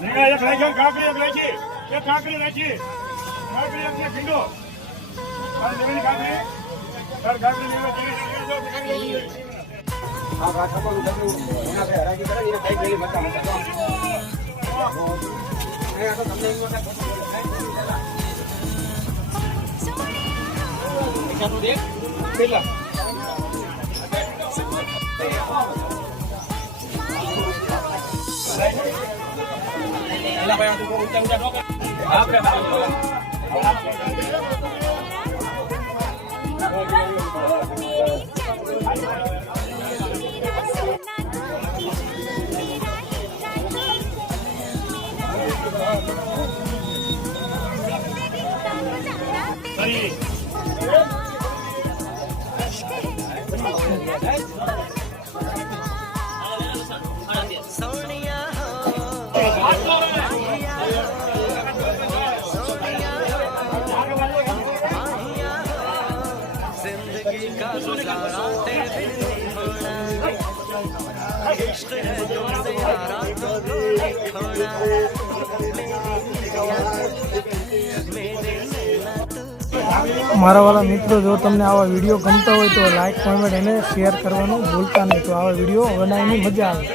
રીંગણા એક રાખી, કાકડી એક રાખી, એક કાકડી રાખી, કાકડી એક છે ભીંડો. આ લેવાની કાકડી, તાર કાકડી લેવા કાકડી. આ ગાઠા પર ઉતરું એના પે હરાજી કરે એને કઈ ગયેલી મતા મતા તો એ આ તો તમને એક વખત ચાલુ દે પેલા એલા ભાઈ આ તો ઊંચા ઊંચા નો આપણે जिंदगी का गुजारा तेरे नहीं होना इश्क है तुमसे यारा तो कोई खोना મારા વાલા મિત્રો, જો તમને આવા વિડીયો ગમતા હોય તો લાઈક, કોમેન્ટ અને શેર કરવાનું ભૂલતા નહીં. તો આવા વિડીયો બનાવવાની મજા આવે.